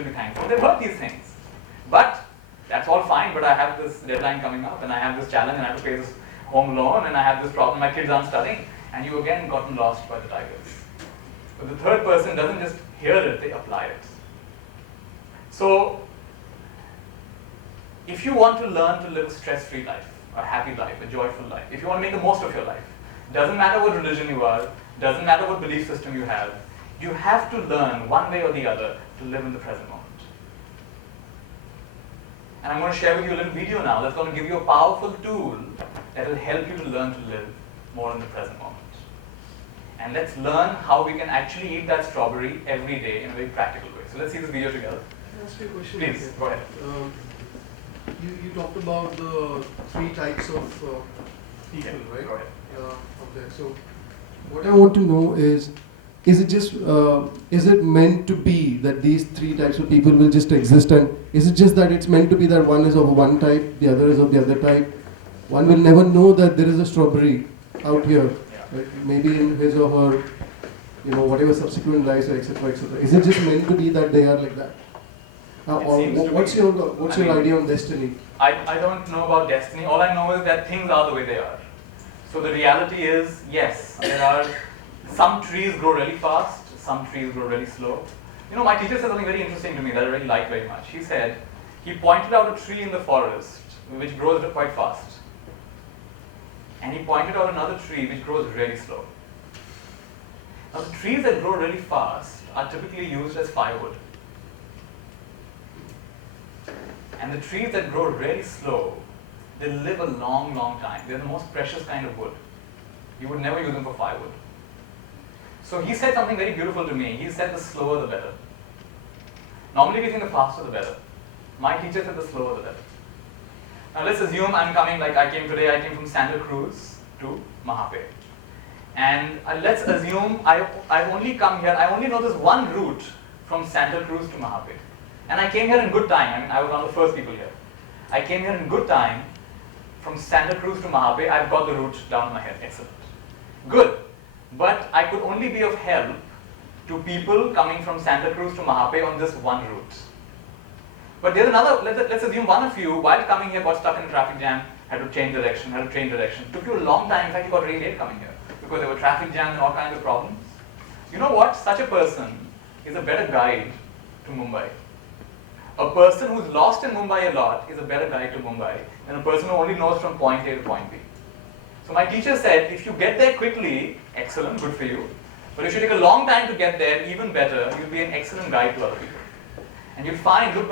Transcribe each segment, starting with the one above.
should be thankful. They've heard these things. But that's all fine, but I have this deadline coming up, and I have this challenge, and I have to pay this home loan, and I have this problem, my kids aren't studying, and you again gotten lost by the tigers. But the third person doesn't just hear it, they apply it. So, if you want to learn to live a stress-free life, a happy life, a joyful life, if you want to make the most of your life, doesn't matter what religion you are, doesn't matter what belief system you have to learn one way or the other to live in the present moment. And I'm going to share with you a little video now that's going to give you a powerful tool that will help you to learn to live more in the present moment. And let's learn how we can actually eat that strawberry every day in a very practical way. So let's see this video together. Can I ask you a question? Please, go ahead. You talked about the 3 types of people, right? Go ahead. Okay. So what I want to know is it meant to be that these 3 types of people will just exist, and is it just that it's meant to be that one is of one type, the other is of the other type? One will never know that there is a strawberry out here, right? Maybe in his or her, whatever subsequent lives, etc., etc. Is it just meant to be that they are like that? Or what's your idea on destiny? I don't know about destiny. All I know is that things are the way they are. So the reality is, yes, there are some trees grow really fast, some trees grow really slow. My teacher said something very interesting to me that I really like very much. He pointed out a tree in the forest which grows quite fast. And he pointed out another tree which grows really slow. Now the trees that grow really fast are typically used as firewood. And the trees that grow really slow, they live a long, long time. They're the most precious kind of wood. You would never use them for firewood. So he said something very beautiful to me. He said the slower the better. Normally we think the faster the better. My teacher said the slower the better. Now let's assume I came from Santa Cruz to Mahape. And let's assume I only come here, I only know this one route from Santa Cruz to Mahape. And I came here in good time. I was one of the first people here. I came here in good time from Santa Cruz to Mahape. I've got the route down in my head. Excellent. Good. But I could only be of help to people coming from Santa Cruz to Mahape on this one route. But there's another, let's assume one of you, while coming here, got stuck in a traffic jam, had to change direction, had to change direction. Took you a long time. In fact, you got really late coming here because there were traffic jams and all kinds of problems. You know what? Such a person is a better guide to Mumbai. A person who's lost in Mumbai a lot is a better guide to Mumbai than a person who only knows from point A to point B. So my teacher said, if you get there quickly, excellent, good for you. But if you take a long time to get there, even better, you'll be an excellent guide to other people. And you'll find, look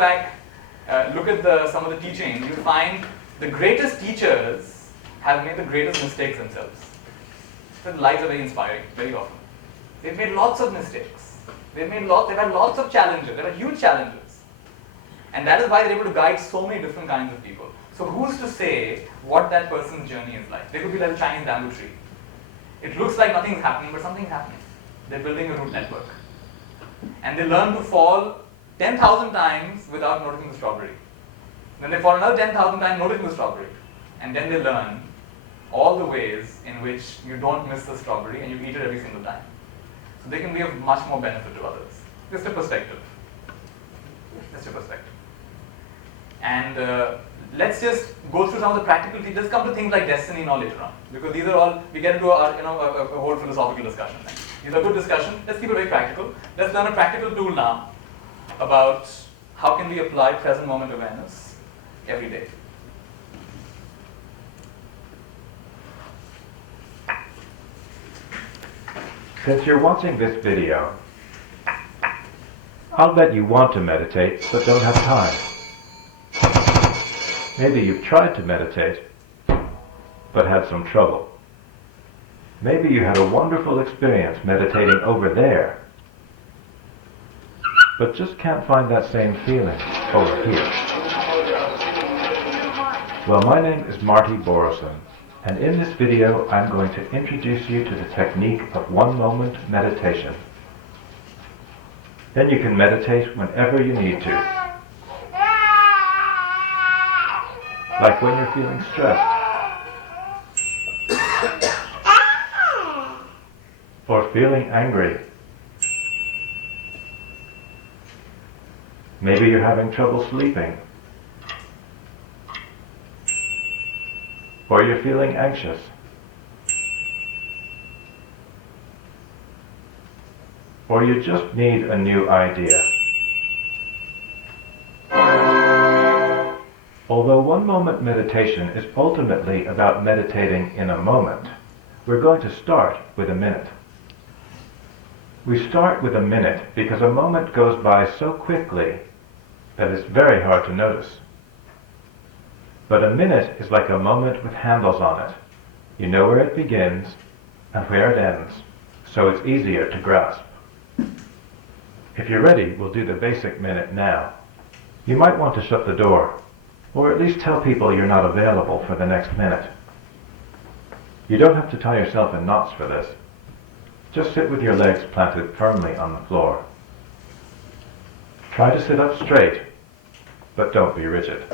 at some of the teaching, you'll find the greatest teachers have made the greatest mistakes themselves. Their lives are very inspiring, very often. They've made lots of mistakes. They've had lots of challenges. They've had huge challenges. And that is why they're able to guide so many different kinds of people. So who's to say what that person's journey is like? They could be like a Chinese bamboo tree. It looks like nothing's happening, but something's happening. They're building a root network. And they learn to fall 10,000 times without noticing the strawberry. Then they fall another 10,000 times noticing the strawberry. And then they learn all the ways in which you don't miss the strawberry and you eat it every single time. So they can be of much more benefit to others. Just a perspective. And let's just go through some of the practical things. Let's come to things like destiny and all later on. Because these are all, we get into a whole philosophical discussion. These are good discussions. Let's keep it very practical. Let's learn a practical tool now about how can we apply present moment awareness every day. Since you're watching this video, I'll bet you want to meditate but don't have time. Maybe you've tried to meditate but had some trouble. Maybe you had a wonderful experience meditating over there but just can't find that same feeling over here. Well, my name is Marty Borison, and in this video I'm going to introduce you to the technique of one-moment meditation. Then you can meditate whenever you need to. Like when you're feeling stressed, or feeling angry, Maybe you're having trouble sleeping. Or you're feeling anxious. Or you just need a new idea. Although one-moment meditation is ultimately about meditating in a moment, we're going to start with a minute. We start with a minute because a moment goes by so quickly that it's very hard to notice. But a minute is like a moment with handles on it. You know where it begins and where it ends, so it's easier to grasp. If you're ready, we'll do the basic minute now. You might want to shut the door, or at least tell people you're not available for the next minute. You don't have to tie yourself in knots for this. Just sit with your legs planted firmly on the floor. Try to sit up straight, but don't be rigid.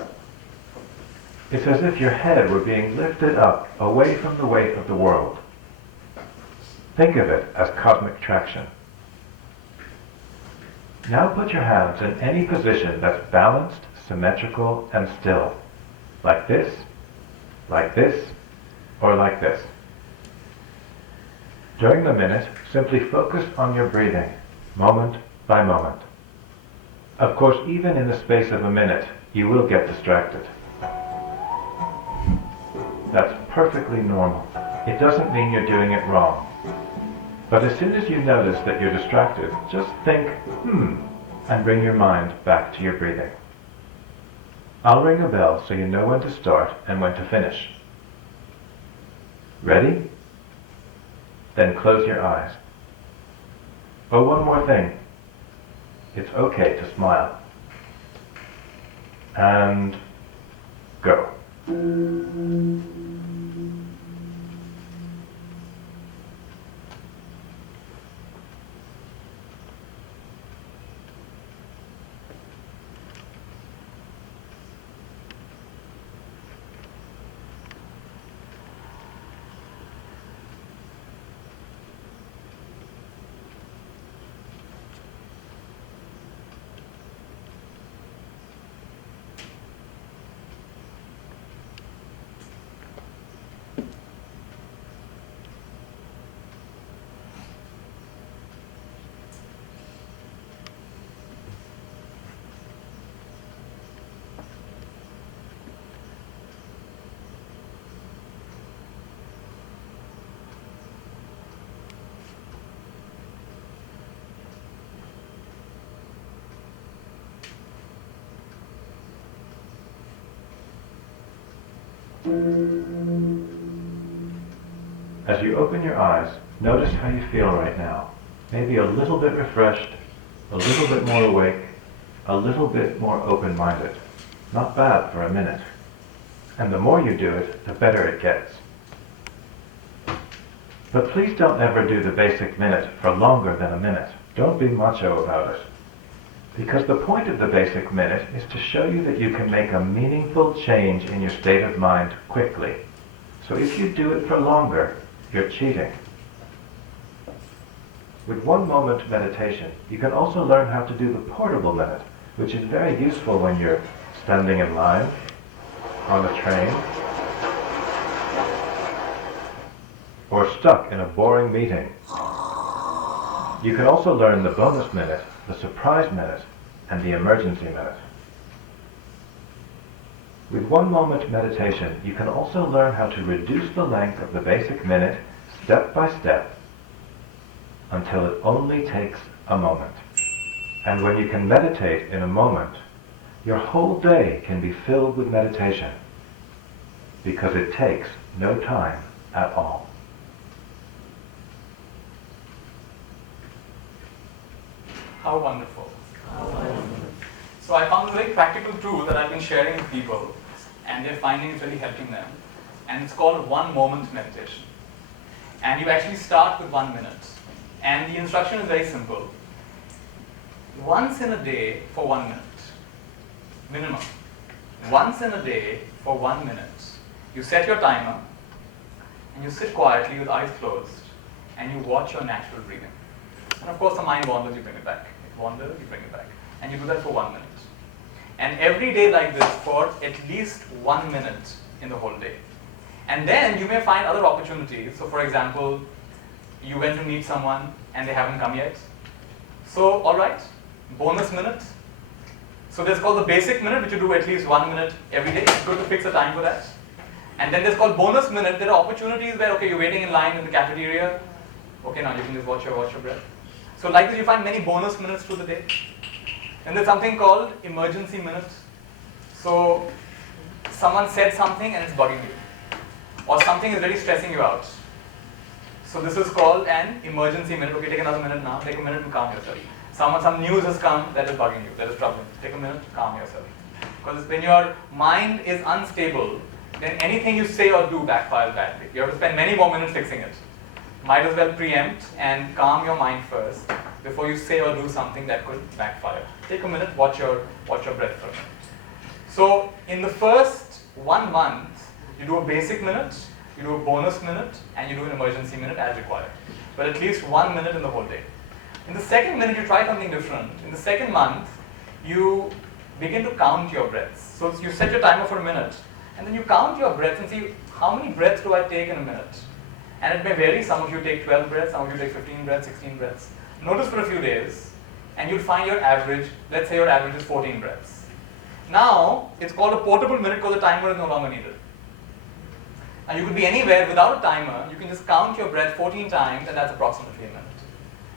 It's as if your head were being lifted up away from the weight of the world. Think of it as cosmic traction. Now put your hands in any position that's balanced, symmetrical, and still. Like this, or like this. During the minute, simply focus on your breathing, moment by moment. Of course, even in the space of a minute, you will get distracted. That's perfectly normal. It doesn't mean you're doing it wrong. But as soon as you notice that you're distracted, just think, and bring your mind back to your breathing. I'll ring a bell so you know when to start and when to finish. Ready? Then close your eyes. Oh, one more thing. It's okay to smile. And go. As you open your eyes, notice how you feel right now. Maybe a little bit refreshed, a little bit more awake, a little bit more open-minded. Not bad for a minute. And the more you do it, the better it gets. But please don't ever do the basic minute for longer than a minute. Don't be macho about it. Because the point of the basic minute is to show you that you can make a meaningful change in your state of mind quickly. So if you do it for longer, you're cheating. With one moment meditation, you can also learn how to do the portable minute, which is very useful when you're standing in line, on a train, or stuck in a boring meeting. You can also learn the bonus minute, the surprise minute, and the emergency minute. With one moment meditation, you can also learn how to reduce the length of the basic minute step by step until it only takes a moment. And when you can meditate in a moment, your whole day can be filled with meditation because it takes no time at all. How wonderful. So I found a very practical tool that I've been sharing with people, and they're finding it's really helping them. And it's called one moment meditation. And you actually start with 1 minute. And the instruction is very simple. Once in a day for 1 minute. Minimum. Once in a day for 1 minute. You set your timer, and you sit quietly with eyes closed, and you watch your natural breathing. And of course the mind wanders, you bring it back. It wanders, you bring it back. and you do that for 1 minute. And every day like this for at least 1 minute in the whole day. And then you may find other opportunities. So for example, you went to meet someone and they haven't come yet. So, alright, bonus minute. So there's called the basic minute, which you do at least 1 minute every day. It's good to fix a time for that. And then there's called bonus minute. There are opportunities where, okay, you're waiting in line in the cafeteria. Okay, now you can just watch your breath. So like this, you find many bonus minutes through the day. And there's something called emergency minute. So someone said something and it's bugging you. Or something is really stressing you out. So this is called an emergency minute. Okay, take another minute now. Take a minute to calm yourself. Some news has come that is bugging you, that is troubling. Take a minute to calm yourself. Because when your mind is unstable, then anything you say or do backfires badly. You have to spend many more minutes fixing it. Might as well preempt and calm your mind first before you say or do something that could backfire. Take a minute, watch your breath for a minute. So in the first 1 month, you do a basic minute, you do a bonus minute, and you do an emergency minute as required. But at least 1 minute in the whole day. In the second minute, you try something different. In the second month, you begin to count your breaths. So you set your timer for a minute, and then you count your breaths and see how many breaths do I take in a minute. And it may vary. Some of you take 12 breaths, some of you take 15 breaths, 16 breaths. Notice for a few days, and you'll find your average, let's say your average is 14 breaths. Now, it's called a portable minute because the timer is no longer needed. And you could be anywhere without a timer. You can just count your breath 14 times, and that's approximately a minute.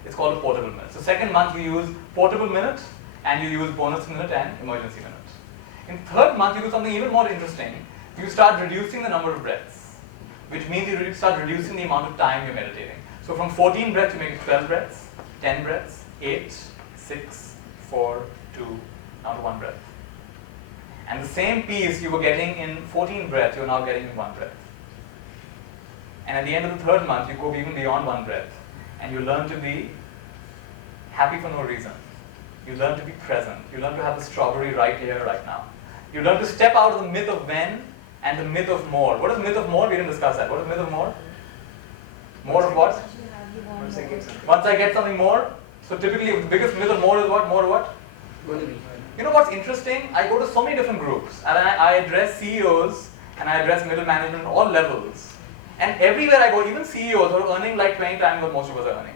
It's called a portable minute. So second month you use portable minute, and you use bonus minute and emergency minute. In third month you do something even more interesting. You start reducing the number of breaths, which means you start reducing the amount of time you're meditating. So from 14 breaths you make it 12 breaths, 10 breaths, 8, 6, 4, 2, now to 1 breath. And the same piece you were getting in 14 breaths, you're now getting in 1 breath. And at the end of the third month, you go even beyond 1 breath. And you learn to be happy for no reason. You learn to be present. You learn to have the strawberry right here, right now. You learn to step out of the myth of when and the myth of more. What is myth of more? We didn't discuss that. What is myth of more? More of what? Once I get something more. So typically the biggest myth of more is what? More of what? You know what's interesting? I go to so many different groups and I address CEOs and I address middle management at all levels. And everywhere I go, even CEOs who are earning like 20 times what most of us are earning,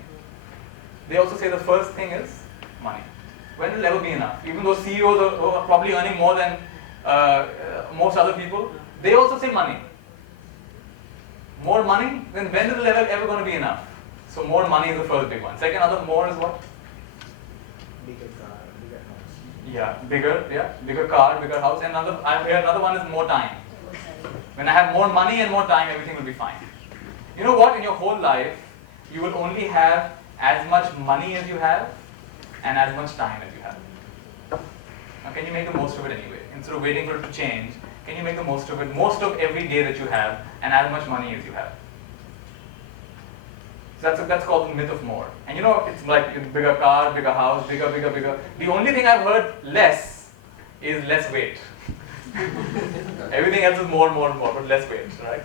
they also say the first thing is money. When will it ever be enough? Even though CEOs are probably earning more than most other people, they also say money. More money? Then when is it ever going to be enough? So more money is the first big one. Second, other more is what? Bigger car, bigger house. Yeah, bigger car, bigger house. And another one is more time. When I have more money and more time, everything will be fine. You know what? In your whole life, you will only have as much money as you have and as much time as you have. Now, can you make the most of it anyway? Instead of waiting for it to change, can you make the most of it, most of every day that you have and as much money as you have? So that's called the myth of more. And you know, it's like bigger car, bigger house, bigger. The only thing I've heard less is less weight. Everything else is more, but less weight, right?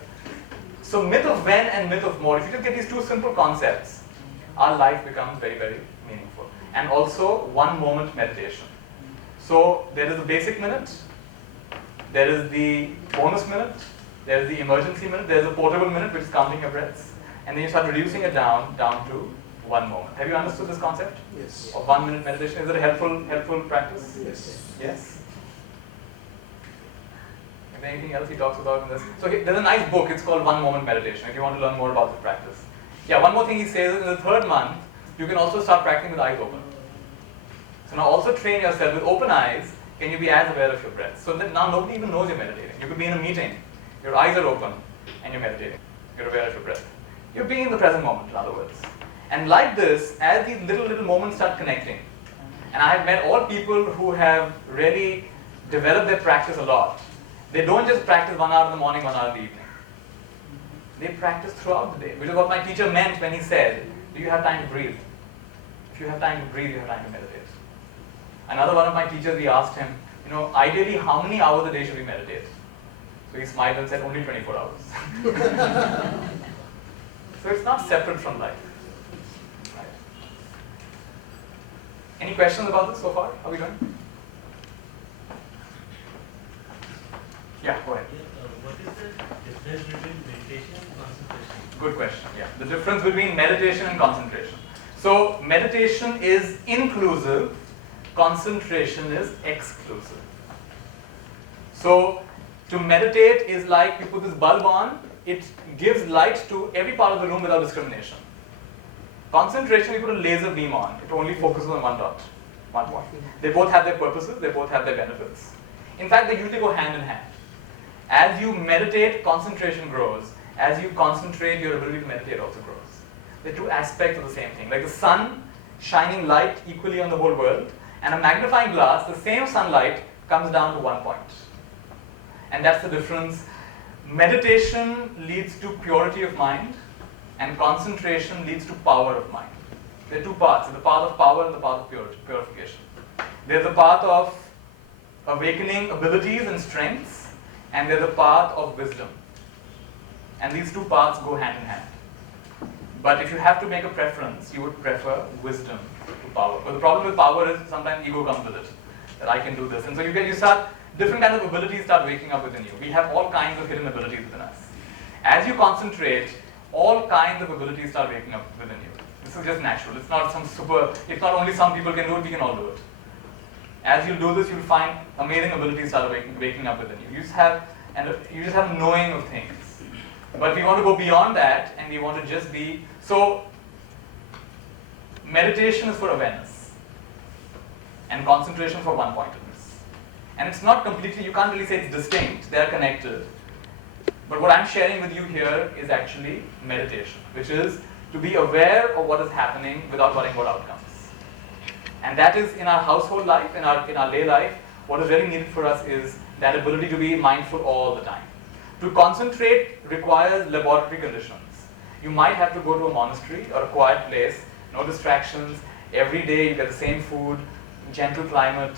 So myth of when and myth of more, if you just get these two simple concepts, our life becomes very, very meaningful. And also 1 moment meditation. So there is the basic minute, there is the bonus minute, there is the emergency minute, there is the portable minute which is counting your breaths, and then you start reducing it down to 1 moment. Have you understood this concept? Yes. Of 1 minute meditation? Is it a helpful practice? Yes. Yes? Is there anything else he talks about in this? So there's a nice book, it's called 1 Moment Meditation, if you want to learn more about the practice. Yeah, one more thing he says is in the third month, you can also start practicing with eyes open. So now also train yourself with open eyes, can you be as aware of your breath? So that now nobody even knows you're meditating. You could be in a meeting, your eyes are open, and you're meditating. You're aware of your breath. You're being in the present moment, in other words. And like this, as these little moments start connecting, and I have met all people who have really developed their practice a lot. They don't just practice 1 hour in the morning, 1 hour in the evening. They practice throughout the day, which is what my teacher meant when he said, do you have time to breathe? If you have time to breathe, you have time to meditate. Another one of my teachers, we asked him, ideally how many hours a day should we meditate? So he smiled and said, only 24 hours. So it's not separate from life. Right? Any questions about this so far? Are we going? Yeah, go ahead. What is the difference between meditation and concentration? Good question. Yeah, the difference between meditation and concentration. So meditation is inclusive, concentration is exclusive. So to meditate is like you put this bulb on, it gives light to every part of the room without discrimination. Concentration, you put a laser beam on, it only focuses on one dot, one point. They both have their purposes, they both have their benefits. In fact, they usually go hand in hand. As you meditate, concentration grows. As you concentrate, your ability to meditate also grows. They're two aspects of the same thing. Like the sun shining light equally on the whole world, and a magnifying glass, the same sunlight comes down to one point. And that's the difference. Meditation leads to purity of mind, and concentration leads to power of mind. There are two paths. There's the path of power and the path of purification. There's the path of awakening abilities and strengths, and there's the path of wisdom. And these two paths go hand in hand. But if you have to make a preference, you would prefer wisdom to power. But the problem with power is sometimes ego comes with it, that I can do this. And so you start, different kinds of abilities start waking up within you. We have all kinds of hidden abilities within us. As you concentrate, all kinds of abilities start waking up within you. This is just natural. It's not it's not only some people can do it, we can all do it. As you do this, you'll find amazing abilities start waking up within you. You just have knowing of things. But we want to go beyond that, and we want to just be, so meditation is for awareness, and concentration for one-pointedness. And it's not completely, you can't really say it's distinct, they're connected. But what I'm sharing with you here is actually meditation, which is to be aware of what is happening without worrying about outcomes. And that is in our household life, in our day life, what is really needed for us is that ability to be mindful all the time. To concentrate requires laboratory conditions. You might have to go to a monastery or a quiet place, no distractions, every day you get the same food, gentle climate,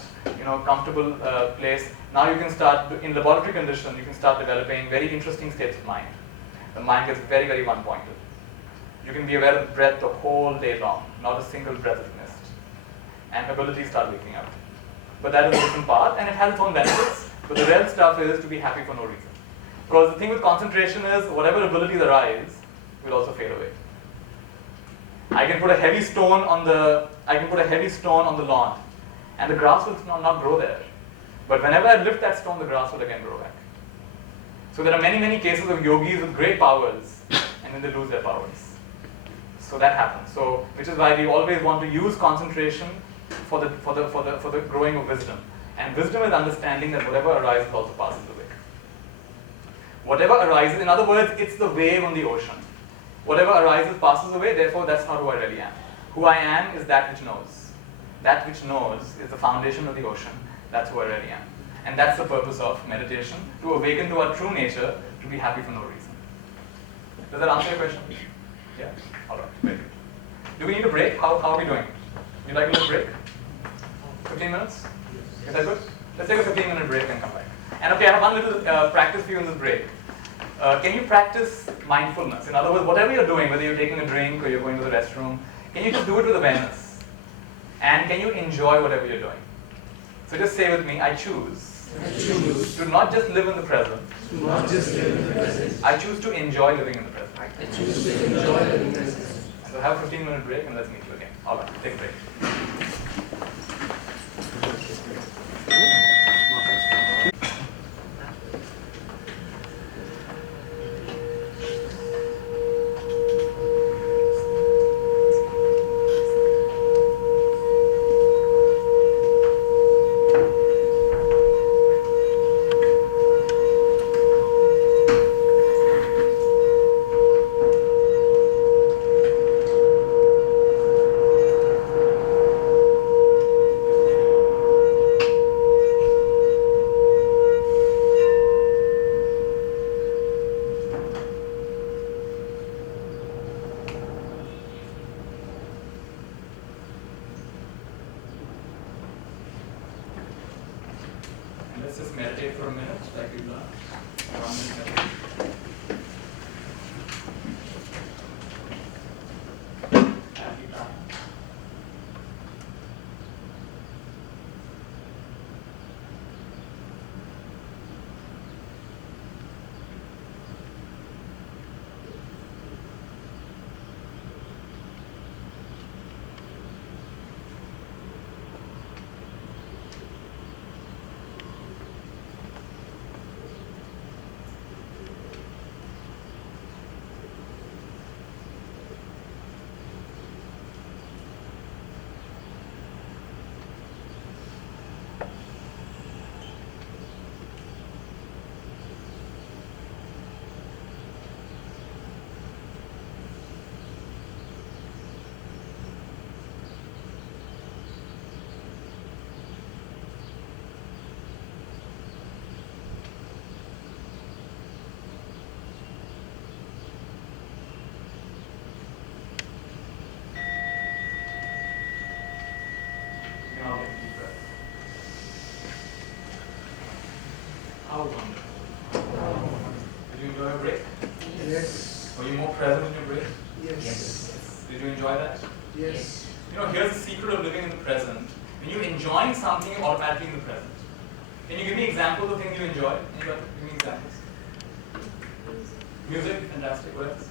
comfortable place. Now you can start, in laboratory conditions, you can start developing very interesting states of mind. The mind gets very, very one-pointed. You can be aware of the breath the whole day long, not a single breath is missed. And abilities start waking up. But that is a different path, and it has its own benefits, but the real stuff is to be happy for no reason. Because the thing with concentration is, whatever abilities arise will also fade away. I can put a heavy stone on the lawn, and the grass will not grow there. But whenever I lift that stone, the grass will again grow back. So there are many, many cases of yogis with great powers, and then they lose their powers. So that happens. So, which is why we always want to use concentration for the growing of wisdom. And wisdom is understanding that whatever arises also passes away. Whatever arises, in other words, it's the wave on the ocean. Whatever arises passes away, therefore that's not who I really am. Who I am is that which knows. That which knows is the foundation of the ocean. That's who I really am. And that's the purpose of meditation, to awaken to our true nature, to be happy for no reason. Does that answer your question? Yeah? Alright, very good. Do we need a break? How are we doing? Would you like a little break? 15 minutes? Is that good? Let's take a 15-minute break and come back. And okay, I have one little practice for you in this break. Can you practice mindfulness? In other words, whatever you're doing, whether you're taking a drink or you're going to the restroom, can you just do it with awareness? And can you enjoy whatever you're doing? So just say with me, I choose to not just live in the present. I choose to enjoy living in the present. So have a 15-minute break and let's meet you again. All right, take a break. Let's just meditate for a minute, like we've learned. 1 minute meditation. How wonderful. Did you enjoy your break? Yes. Were you more present in your break? Yes. Did you enjoy that? Yes. You know, here's the secret of living in the present. When you're enjoying something, you're automatically in the present. Can you give me examples of things you enjoy? Anybody? Give me examples. Music, fantastic. What else?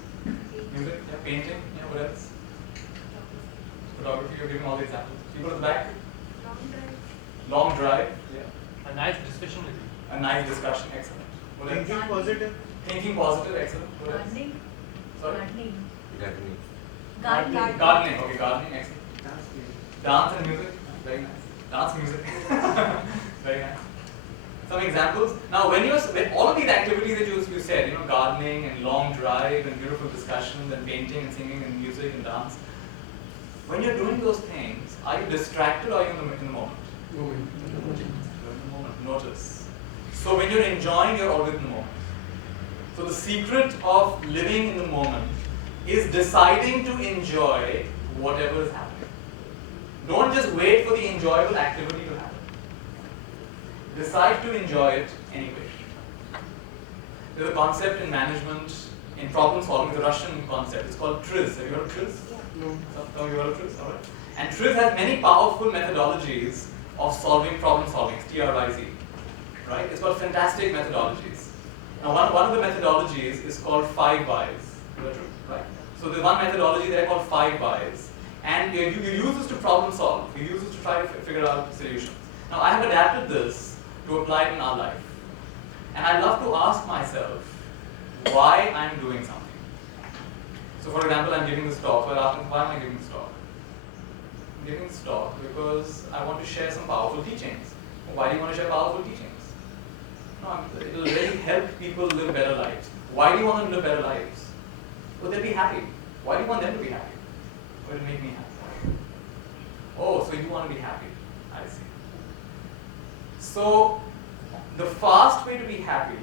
Music, yeah. Painting, yeah. What else? Photography, you're giving all the examples. People at the back? Long drive, yeah. A nice discussion with you. A nice discussion, excellent. What else? Thinking positive. Thinking positive, excellent. What else? Gardening. Sorry? Gardening. Gardening, okay, gardening, excellent. Dance game. Dance and music, very nice. Dance music, very nice. Some examples. Now, when all of these activities that you said, you know, gardening and long drive and beautiful discussions and painting and singing and music and dance, when you're doing those things, are you distracted or are you in the moment? You're in the moment. Notice. So when you're enjoying, you're always in the moment. So the secret of living in the moment is deciding to enjoy whatever is happening. Don't just wait for the enjoyable activity to happen. Decide to enjoy it anyway. There's a concept in management, in problem solving, the Russian concept. It's called TRIZ. Have you heard of TRIZ? No. Some of you heard of TRIZ? All right. And TRIZ has many powerful methodologies of solving problem solving. It's TRIZ. Right? It's got fantastic methodologies. Now, one of the methodologies is called 5 whys. Is that true? Right? So there's one methodology there called 5 whys. And you use this to problem solve. You use this to try to figure out solutions. Now, I have adapted this to apply it in our life. And I love to ask myself why I'm doing something. So, for example, I'm giving this talk. So I ask, why am I giving this talk? I'm giving this talk because I want to share some powerful teachings. Why do you want to share powerful teachings? No, it will really help people live better lives. Why do you want them to live better lives? Well, they'll be happy. Why do you want them to be happy? Well, it'll make me happy. Oh, so you want to be happy. I see. So, the fast way to be happy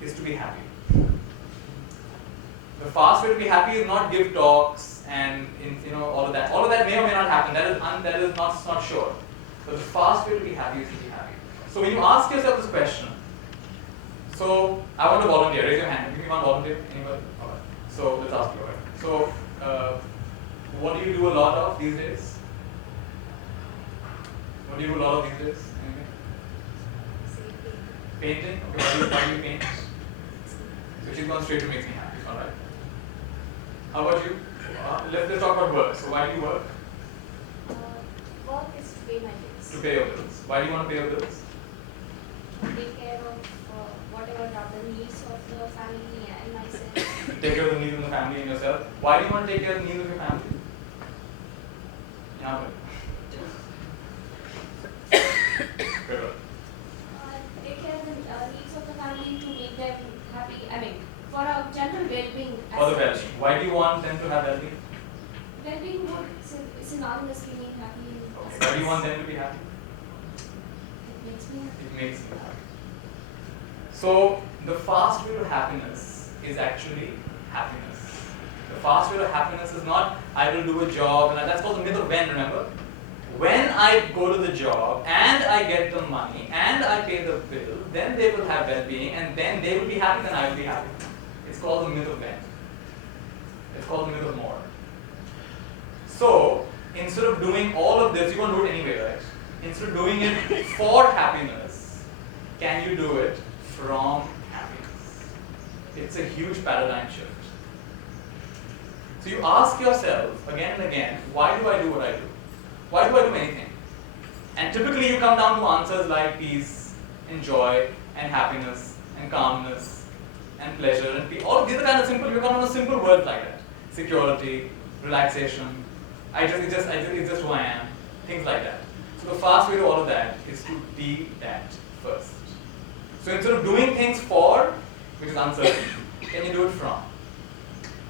is to be happy. The fast way to be happy is not give talks and all of that. All of that may or may not happen. That is not sure. But the fast way to be happy is to be happy. So when you ask yourself this question, so I want to volunteer. Raise your hand. Give me one volunteer. Anybody? All right. So let's ask you. All right. So what do you do a lot of these days? What do you do a lot of these days? Anything? Painting. Okay. Why do you paint? So she's gone straight to makes me happy. All right. How about you? Let's talk about work. So why do you work? Work is to pay my bills. To pay your bills. Why do you want to pay your bills? Take care of whatever are the needs of the family and myself. Take care of the needs of the family and yourself. Why do you want to take care of the needs of your family? Yeah, Very good. Take care of the needs of the family to make them happy. I mean, for a general well-being. For the well-being. Why do you want them to have well-being? Well-being would synonymous to being happy. Okay. Why do you want them to be happy? It makes me happy. It makes you happy. So, the fast way to happiness is actually happiness. The fast way to happiness is not, I will do a job, and that's called the myth of when, remember? When I go to the job, and I get the money, and I pay the bill, then they will have well-being, and then they will be happy, then I will be happy. It's called the myth of when. It's called the myth of more. So, instead of doing all of this, you won't do it anyway, right? Instead of doing it for happiness, can you do it from happiness? It's a huge paradigm shift. So you ask yourself again and again, why do I do what I do? Why do I do anything? And typically you come down to answers like peace, and joy, and happiness, and calmness, and pleasure, and peace. All these are kind of simple, you come on a simple words like that. Security, relaxation, it's just who I am, things like that. So the fast way to all of that is to be that first. So instead of doing things for, which is uncertain, can you do it from?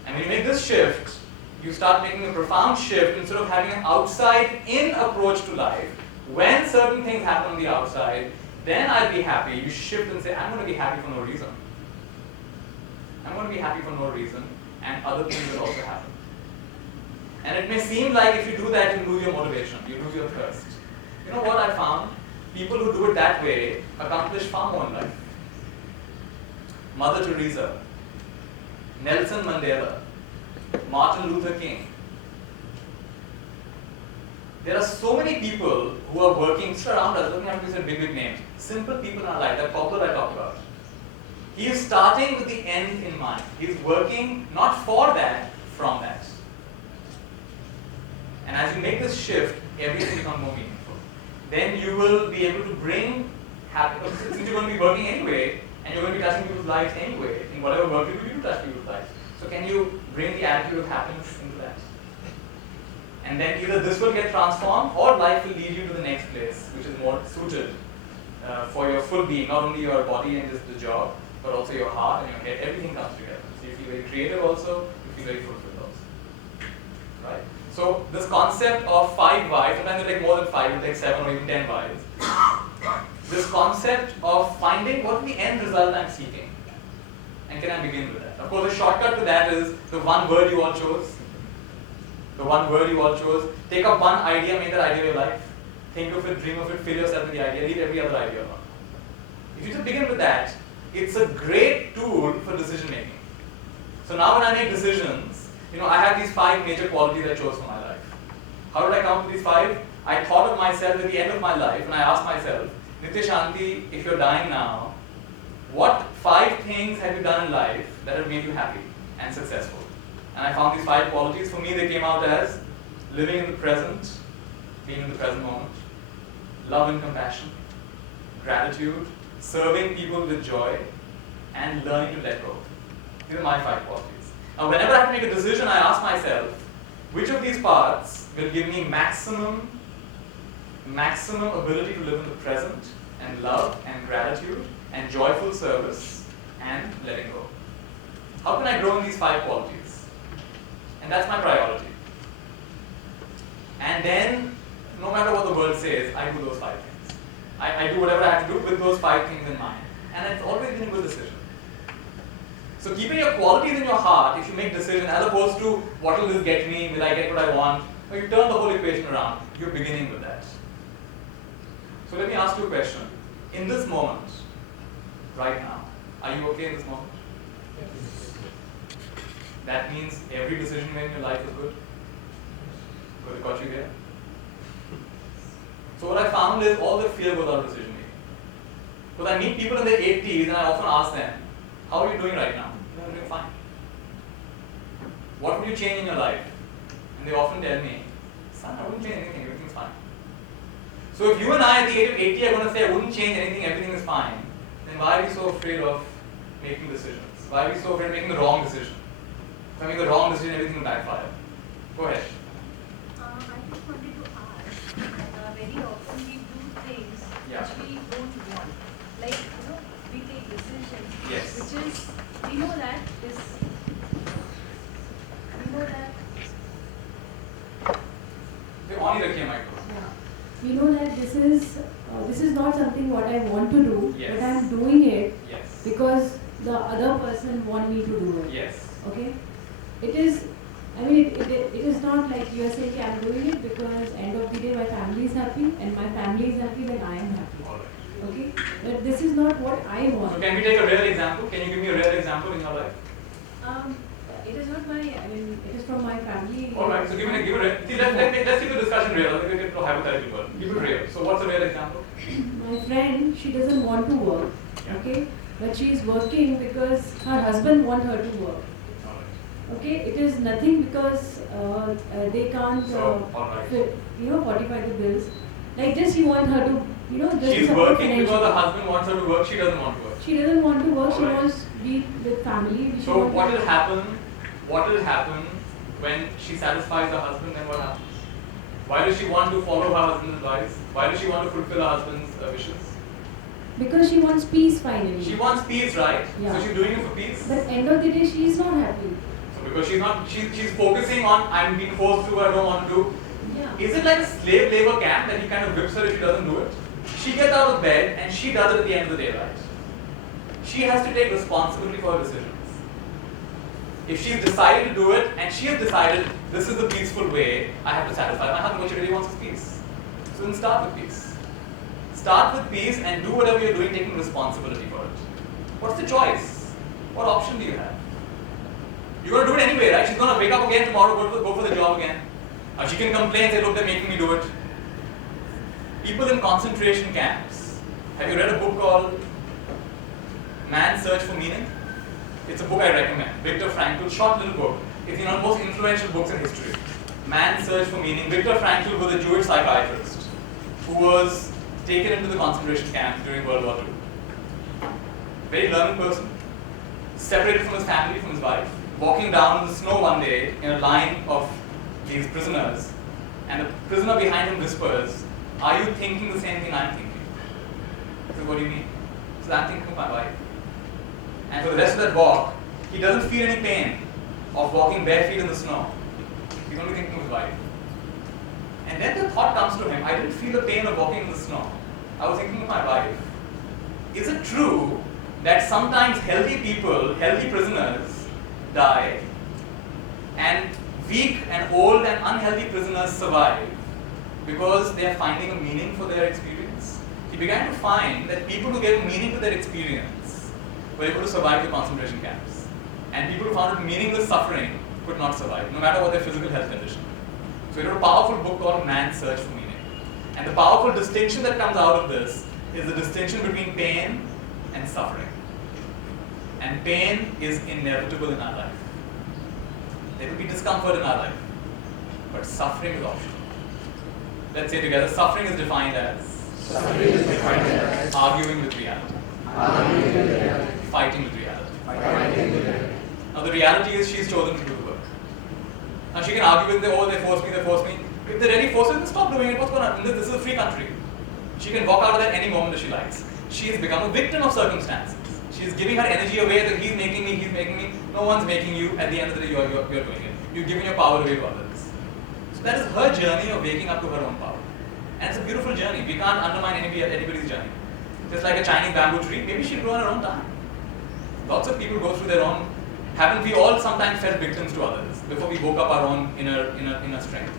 And when you make this shift, you start making a profound shift. Instead of having an outside-in approach to life, when certain things happen on the outside, then I'll be happy. You shift and say, I'm going to be happy for no reason. I'm going to be happy for no reason, and other things will also happen. And it may seem like if you do that, you lose your motivation, you lose your thirst. You know what I found? people who do it that way accomplish far more in life. Mother Teresa, Nelson Mandela, Martin Luther King. There are so many people who are working just around us, doesn't have to be such big names. Simple people in our life, that couple I talked about. He is starting with the end in mind. He is working not for that, from that. And as you make this shift, everything becomes more meaningful. Then you will be able to bring happiness. Since you're going to be working anyway, and you're going to be touching people's lives anyway, in whatever work you do, you touch people's lives. So can you bring the attitude of happiness into that? And then either this will get transformed, or life will lead you to the next place, which is more suited for your full being, not only your body and just the job, but also your heart and your head. Everything comes together. So you feel very creative also, you feel very fulfilled also. Right? So this concept of 5 whys, sometimes they take more than 5, it takes 7 or even 10 whys. This concept of finding what is the end result I'm seeking. And can I begin with that? Of course, the shortcut to that is the one word you all chose. The one word you all chose. Take up one idea, make that idea your life. Think of it, dream of it, fill yourself with the idea, leave every other idea alone. If you just begin with that, it's a great tool for decision making. So now when I make decisions, I have these 5 major qualities I chose for my life. How did I come up with these 5? I thought of myself at the end of my life and I asked myself, Nithya, Shanti, if you're dying now, what 5 things have you done in life that have made you happy and successful? And I found these 5 qualities. For me, they came out as living in the present, being in the present moment, love and compassion, gratitude, serving people with joy, and learning to let go. These are my 5 qualities. Now, whenever I have to make a decision, I ask myself, which of these parts will give me maximum ability to live in the present, and love, and gratitude, and joyful service, and letting go? How can I grow in these 5 qualities? And that's my priority. And then, no matter what the world says, I do those 5 things. I do whatever I have to do with those 5 things in mind. And it's always been a good decision. So keeping your qualities in your heart, if you make decisions, as opposed to what will this get me, will I get what I want, or you turn the whole equation around, you're beginning with that. So let me ask you a question. In this moment, right now, are you okay in this moment? That means every decision made in your life is good? Good, it got you here? So what I found is all the fear goes out of decision making. Because I meet people in their 80s and I often ask them, how are you doing right now? I'm doing fine. What would you change in your life? And they often tell me, son, I wouldn't change anything, everything's fine. So if you and I at the age of 80 are going to say, I wouldn't change anything, everything is fine, then why are we so afraid of making decisions? Why are we so afraid of making the wrong decision? If I make the wrong decision, everything will backfire. Go ahead. I just wanted to ask, very often we do things which we don't want. Like, we take decisions, Yes. which is, we know that On ही रखिए mic को. We know that this is not something what I want to do, Yes. but I am doing it Yes. because the other person want me to do it. Yes. Okay? It is, it is not like you are saying, I am doing it because end of the day my family is happy and my family is happy, then I am happy. All right. Okay? But this is not what I So want. can we take a real example? Can you give me a real example in your life? It is not it is from my family. All right. So give a real. See, let's keep the discussion real. Let's get to hypothetical world. Give it real. So what's a real example? My friend, she doesn't want to work, Yeah. okay? But she is working because her husband want her to work. All right. Okay, it is nothing because they can't So, all right. fortify the bills. Like just you want her to, just She's support working because financially. the husband wants her to work. She doesn't want to work. She doesn't want to work. She Alright. wants to be with family. She So wants what to- will happen? What will happen when she satisfies her husband? Then what happens? Why does she want to follow her husband's advice? Why does she want to fulfill her husband's wishes? Because she wants peace finally. She wants peace, right? Yeah. So she's doing it for peace. But end of the day, she is not happy. So because she's focusing on I'm being forced to, I don't want to do. Yeah. Is it like a slave labor camp that he kind of whips her if she doesn't do it? She gets out of bed and she does it at the end of the day, right? She has to take responsibility for her decisions. If she's decided to do it and she has decided this is the peaceful way, I have to satisfy my husband, what she really wants is peace. So then start with peace. Start with peace and do whatever you're doing, taking responsibility for it. What's the choice? What option do you have? You're going to do it anyway, right? She's going to wake up again tomorrow, go for the job again. She can complain and say, look, they're making me do it. People in concentration camps. Have you read a book called Man's Search for Meaning? It's a book I recommend. Viktor Frankl, short little book. It's one of the most influential books in history. Man's Search for Meaning. Viktor Frankl was a Jewish psychiatrist who was taken into the concentration camp during World War II. Very learned person. Separated from his family, from his wife. Walking down in the snow one day in a line of these prisoners. And the prisoner behind him whispers, are you thinking the same thing I'm thinking? I said, what do you mean? He said, I'm thinking of my wife. And for the rest of that walk, he doesn't feel any pain of walking bare feet in the snow. He's only thinking of his wife. And then the thought comes to him, I didn't feel the pain of walking in the snow. I was thinking of my wife. Is it true that sometimes healthy people, healthy prisoners, die, and weak and old and unhealthy prisoners survive because they are finding a meaning for their experience? He began to find that people who gave meaning to their experience were able to survive the concentration camps. And people who found it meaningless suffering could not survive, no matter what their physical health condition. So he wrote a powerful book called Man's Search for Meaning. And the powerful distinction that comes out of this is the distinction between pain and suffering. And pain is inevitable in our life. There will be discomfort in our life, but suffering is optional. Let's say together, suffering is defined as arguing with reality. Fighting with reality. Now the reality is she's chosen to do the work. Now she can argue with them, oh, they force me. If they really force her, then stop doing it. What's going to happen? This is a free country. She can walk out of that any moment that she likes. She has become a victim of circumstances. She is giving her energy away that he's making me. No one's making you. At the end of the day, you're doing it. You're giving your power away to others. So that is her journey of waking up to her own power. And it's a beautiful journey. We can't undermine anybody's journey. Just like a Chinese bamboo tree, maybe she'll grow in her own time. Lots of people go through their own. Haven't we all sometimes felt victims to others before we woke up our own inner strength?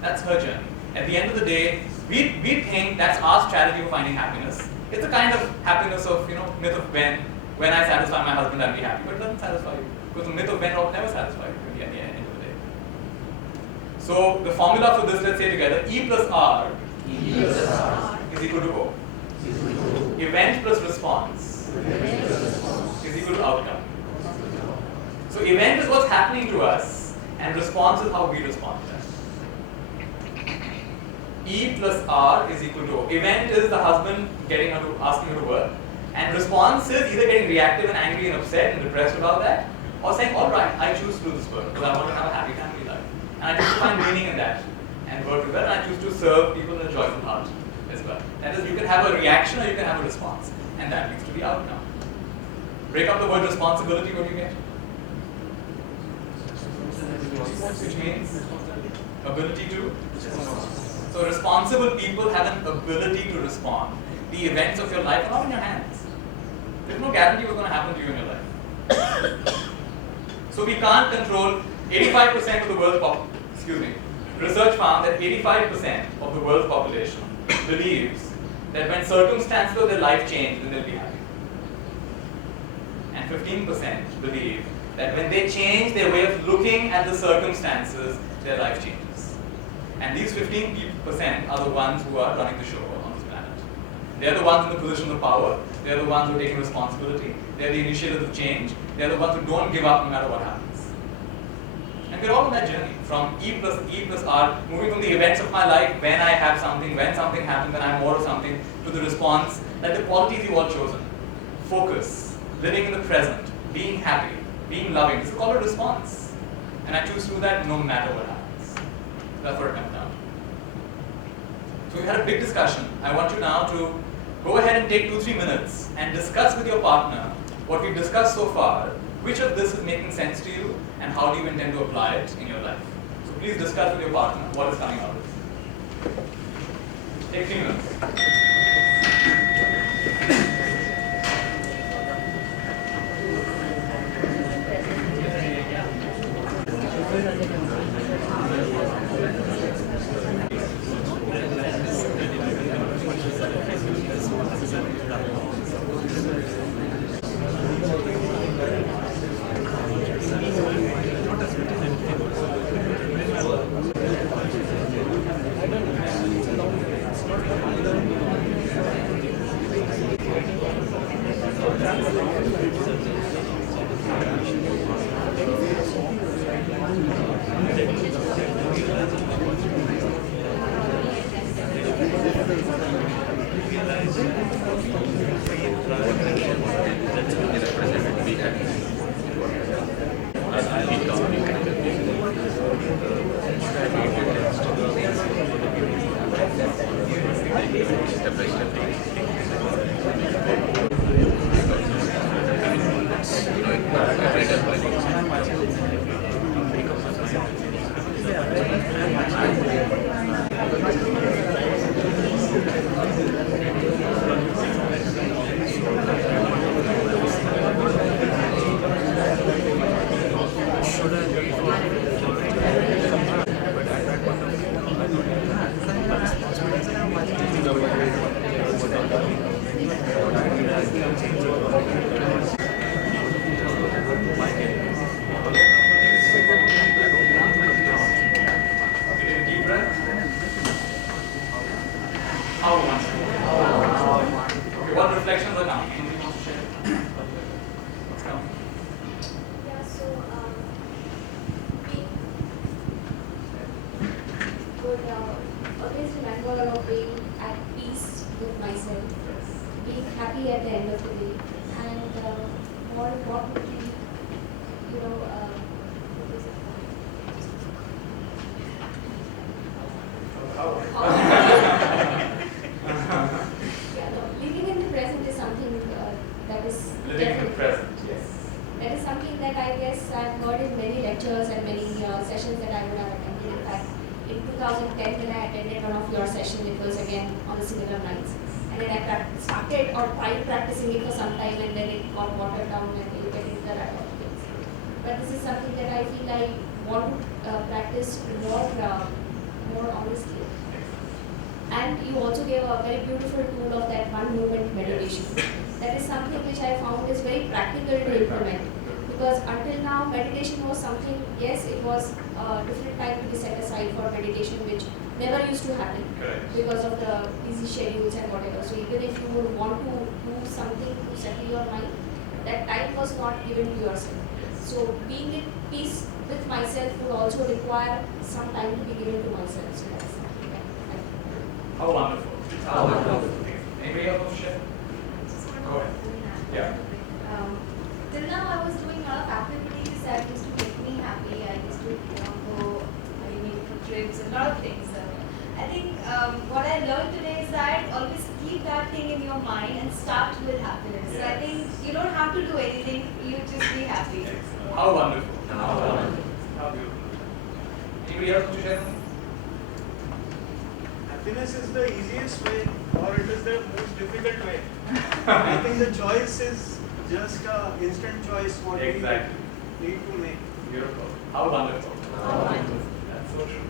That's her journey. At the end of the day, we think that's our strategy for finding happiness. It's a kind of happiness of, myth of when I satisfy my husband, I'll be happy. But it doesn't satisfy you. Because the myth of when will never satisfy you at the end of the day. So the formula for this, let's say together, E plus R is equal to O. Event plus response is equal to outcome. So event is what's happening to us, and response is how we respond to that. E plus R is equal to O. Event is the husband asking her to work, and response is either getting reactive and angry and upset and depressed about that, or saying, all right, I choose to do this work because I want to have a happy family life. And I choose to find meaning in that and work with that, and I choose to serve people in a joyful heart as well. That is, you can have a reaction or you can have a response, and that leads to the outcome. Break up the word responsibility, what do you get? Which means ability to. So responsible people have an ability to respond. The events of your life are not in your hands. There's no guarantee what's going to happen to you in your life. So we can't control 85% of the world's research found that 85% of the world's population believes that when circumstances of their life change, then they'll be happy. And 15% believe that when they change their way of looking at the circumstances, their life changes. And these 15% are the ones who are running the show on this planet. They're the ones in the position of power. They're the ones who are taking responsibility. They're the initiators of change. They're the ones who don't give up no matter what happens. And we're all on that journey from E plus R, moving from the events of my life, when I have something, when something happens, when I'm more of something, to the response, like the qualities you've all chosen. Focus, living in the present, being happy, being loving. This is called a response. And I choose to do that no matter what happens. That's what it comes down to. So we had a big discussion. I want you now to go ahead and take 2-3 minutes and discuss with your partner what we've discussed so far. Which of this is making sense to you, and how do you intend to apply it in your life? So please discuss with your partner what is coming out of this. Take 3 minutes. How one? Okay, what reflections are coming? Anything you want to share? What's coming? Yeah, so we would always remember of being at peace with myself, being happy at the end of the day, and more importantly, you know, what is it yeah, no, living in the present is something that is Living in the definitely- present, yes. That is something that I guess I've heard in many lectures and many sessions that I would have attended. In fact, in 2010 when I attended one of your sessions, it was again on the similar lines. And then I started or tried practicing it for some time, and then it got watered down and you get into the right of things. But this is something that I feel I want to practice more honestly. And you also gave a very beautiful tool of that one moment meditation. That is something which I found is very practical to implement. Because until now, meditation was something, yes, it was a different time to be set aside for meditation, which never used to happen. Correct. Because of the busy schedules and whatever. So even if you would want to do something to settle your mind, that time was not given to yourself. So being at peace with myself would also require some time to be given to myself. So that's something that I How wonderful. How wonderful. Anybody else want to share? Go ahead. Yeah. Till now, I was doing a lot of activities that used to make me happy. I used to go for trips, a lot of things. I think what I learned today is that always keep that thing in your mind and start with happiness. So I think you don't have to do anything, you just be happy. How wonderful. How wonderful. How beautiful. Anybody else want to share something? Happiness is the easiest way, or it is the most difficult way. I think the choice is just an instant choice what Exactly. we need to make. Beautiful. How wonderful. How wonderful. That's so true.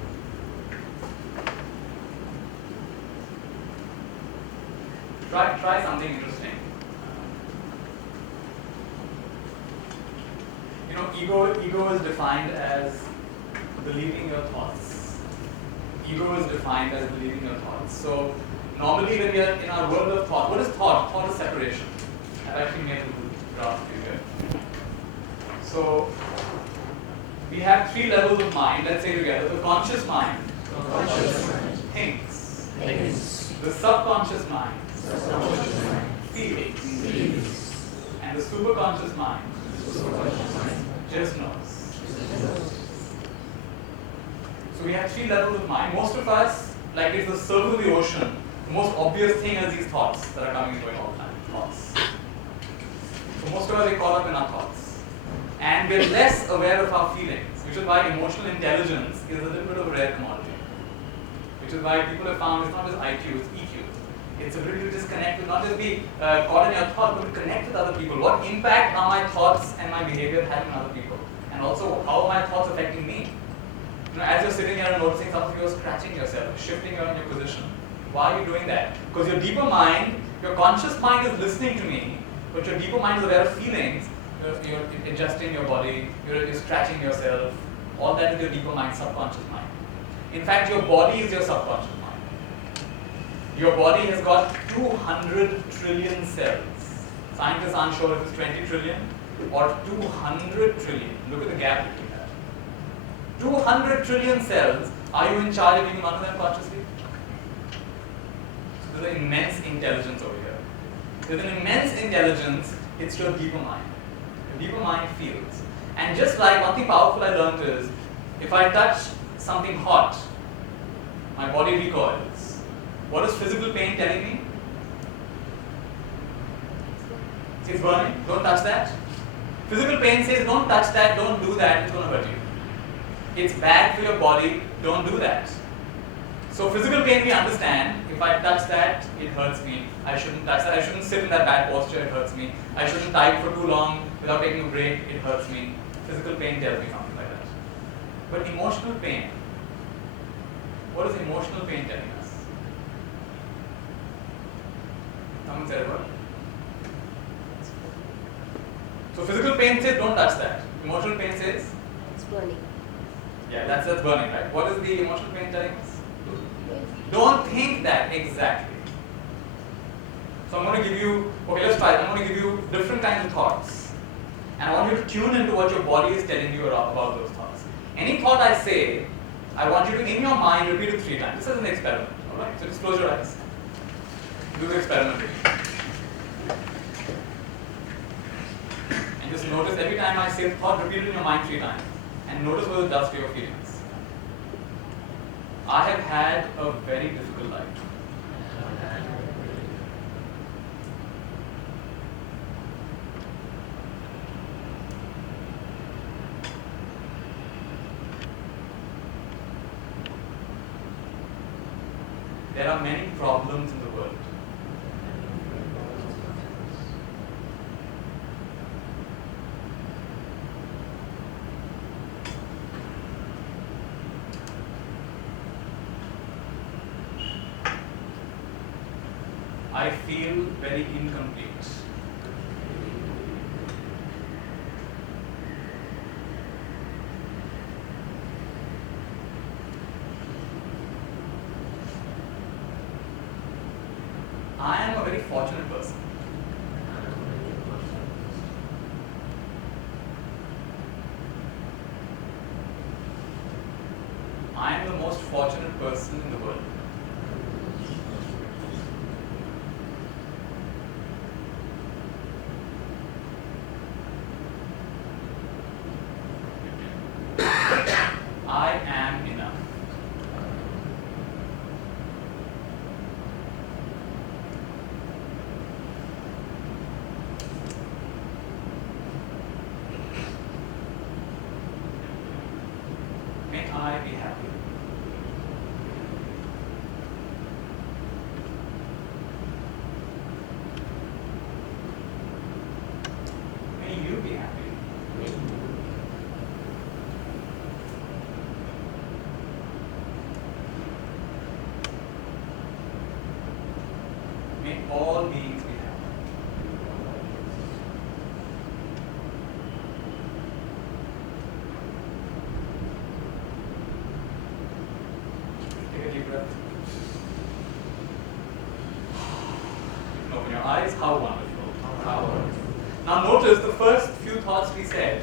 Try something interesting. You know, ego is defined as believing your thoughts. Ego is defined as believing your thoughts. So normally when we are in our world of thought, what is thought? Thought is separation. I've actually made a little graph for you here. So we have three levels of mind. Let's say together. The conscious mind thinks. The subconscious mind feelings. And the superconscious mind just knows. So we have three levels of mind. Most of us, like it's the surface of the ocean, the most obvious thing is these thoughts that are coming and going all the time. Thoughts. So most of us are caught up in our thoughts. And we're less aware of our feelings, which is why emotional intelligence is a little bit of a rare commodity. Which is why people have found it's not just IQ, it's EQ. It's ability to just connect with, not just be caught in your thought, but to connect with other people. What impact are my thoughts and my behavior having on other people? And also, how are my thoughts affecting me? You know, as you're sitting here and noticing some of you are scratching yourself, shifting your position. Why are you doing that? Because your deeper mind, your conscious mind is listening to me, but your deeper mind is aware of feelings. You're adjusting your body, you're scratching yourself. All that is your deeper mind, subconscious mind. In fact, your body is your subconscious mind. Your body has got 200 trillion cells. Scientists aren't sure if it's 20 trillion or 200 trillion. Look at the gap between that. 200 trillion cells. Are you in charge of even one of them consciously? So there's an immense intelligence over here. There's an immense intelligence. It's your deeper mind. The deeper mind feels. And just like one thing powerful I learned is, if I touch something hot, my body recoils. What is physical pain telling me? See, it's burning, don't touch that. Physical pain says, don't touch that, don't do that, it's going to hurt you. It's bad for your body, don't do that. So physical pain we understand, if I touch that, it hurts me. I shouldn't touch that, I shouldn't sit in that bad posture, it hurts me. I shouldn't type for too long without taking a break, it hurts me. Physical pain tells me something like that. But emotional pain, what is emotional pain telling us? Someone said what? So physical pain says don't touch that. Emotional pain says? It's burning. Yeah, that's burning, right? What is the emotional pain telling us? Don't think that, exactly. So I'm going to give you, okay, let's try it. I'm going to give you different kinds of thoughts. And I want you to tune into what your body is telling you about those thoughts. Any thought I say, I want you to, in your mind, repeat it 3 times. This is an experiment, alright? So just close your eyes. Do the experiment with me. And just notice every time I say the thought, repeat it in your mind 3 times. And notice what it does to your feelings. I have had a very difficult life. There are many problems in the world. I feel very incomplete. I am a very fortunate person. I am the most fortunate person in the world. I am enough. May I be happy. May you be happy. May all beings be happy. Take a deep breath. You can open your eyes. How wonderful. How wonderful. Now notice the first few thoughts we said.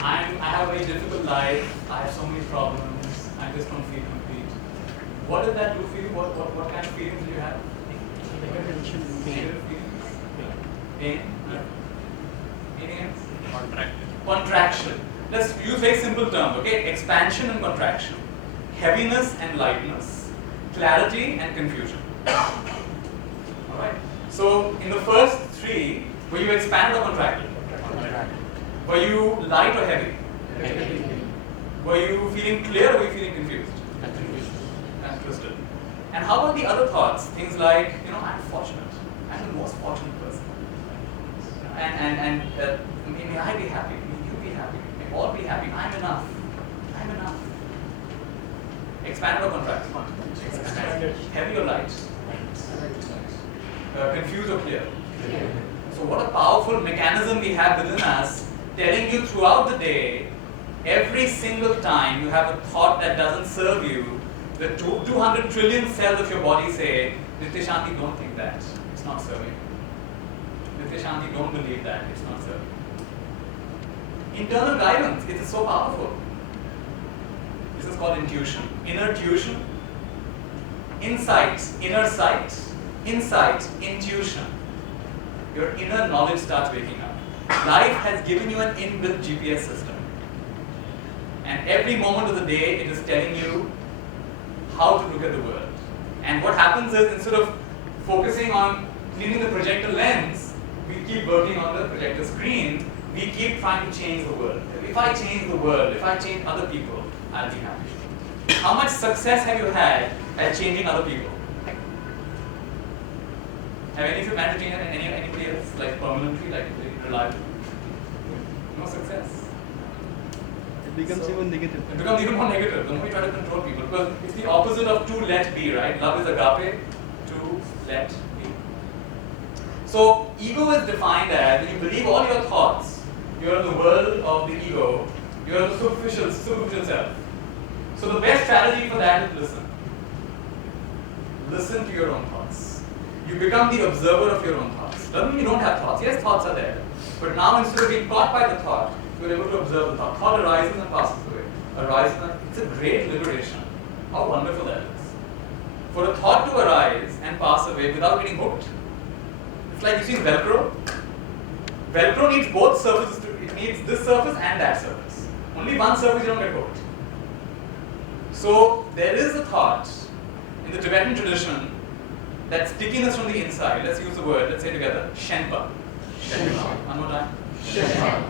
I have a very difficult life. I have so many problems. I just don't feel complete. What did that do for you? What kind of feelings did you have? Negative feelings? Pain? Anything else? Contraction. Let's use very simple terms, okay? Expansion and contraction. Heaviness and lightness. Clarity and confusion. Alright? So, in the first 3, were you expanded or contracted? Were you light or heavy? Were you feeling clear or were you feeling confused? And twisted. And how about the other thoughts? Things like, I'm fortunate. I'm the most fortunate person. And may I be happy. May you be happy. May all be happy. I'm enough. I'm enough. Expanded or contracted? Expanded. Heavy or light? Confused or clear? So what a powerful mechanism we have within us, telling you throughout the day, every single time you have a thought that doesn't serve you, the 200 trillion cells of your body say, Nithya, Shanti, don't think that. It's not serving you. Nithya, Shanti, don't believe that. It's not so. Internal guidance, it is so powerful. This is called intuition. Inner tuition, insight, inner sight, insight, intuition. Your inner knowledge starts waking up. Life has given you an inbuilt GPS system. And every moment of the day, it is telling you how to look at the world. And what happens is, instead of focusing on cleaning the projector lens, we keep working on the projector screen. We keep trying to change the world. If I change the world, if I change other people, I'll be happy. How much success have you had at changing other people? Have any of you managed to change anybody else, like permanently, like reliably? No success. It becomes even negative. It becomes even more negative the more you try to control people. Because it's the opposite of to let be, right? Love is agape, to let be. So ego is defined as when you believe all your thoughts, you're in the world of the ego, you're in the superficial self. So the best strategy for that is listen. Listen to your own thoughts. You become the observer of your own thoughts. Doesn't mean you don't have thoughts. Yes, thoughts are there. But now instead of being caught by the thought, you're able to observe the thought. Thought arises and passes away. Arises and it's a great liberation. How wonderful that is. For a thought to arise and pass away without getting hooked. It's like you've seen Velcro. Velcro needs both surfaces. It needs this surface and that surface. Only one surface you don't get hooked. So there is a thought in the Tibetan tradition that stickiness from the inside, let's use the word, let's say together, Shenpa. Shenpa. One more time. Shenpa.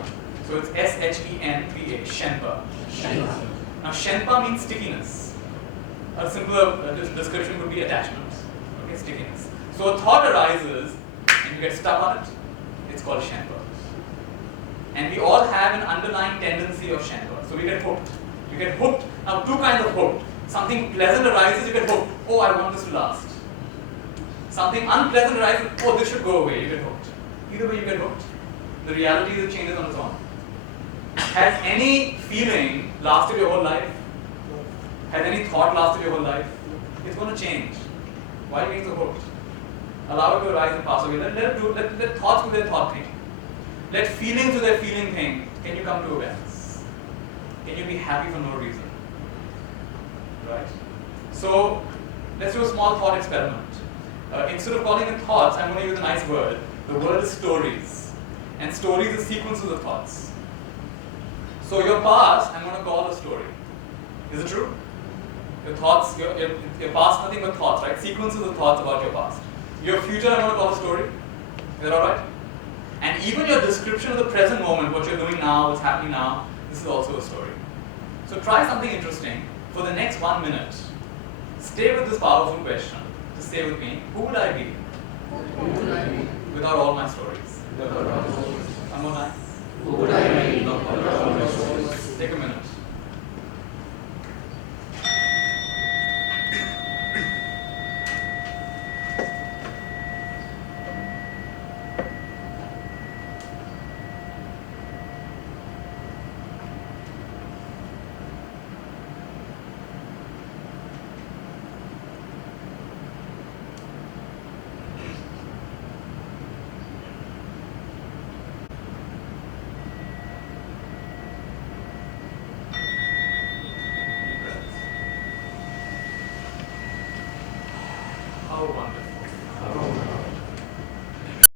So it's S-H-E-N-P-A, Shenpa. Shenpa. Now Shenpa means stickiness. A simpler description would be attachment. Okay, stickiness. So a thought arises and you get stuck on it, it's called Shenpa. And we all have an underlying tendency of Shenpa. So we get hooked. You get hooked. Now two kinds of hooked. Something pleasant arises, you get hooked. Oh, I want this to last. Something unpleasant arises, oh, this should go away, you get hooked. Either way you get hooked. The reality is it changes on its own. Has any feeling lasted your whole life? Has any thought lasted your whole life? It's going to change. Why are you getting so hooked? Allow it to arise and pass away. Let thoughts do their thought thing. Let feelings do their feeling thing. Can you come to awareness? Can you be happy for no reason? Right? So, let's do a small thought experiment. Instead of calling it thoughts, I'm going to use a nice word. The word is stories. And stories is sequences of thoughts. So your past, I'm going to call a story. Is it true? Your thoughts, your past, nothing but thoughts, right? Sequences of thoughts about your past. Your future, I'm going to call a story. Is that alright? And even your description of the present moment, what you're doing now, what's happening now, this is also a story. So try something interesting. For the next 1 minute, stay with this powerful question. Just stay with me. Who would I be? Who would I be? Without all my stories. One more time. Who would I be? Without all my stories. Take a minute. How wonderful.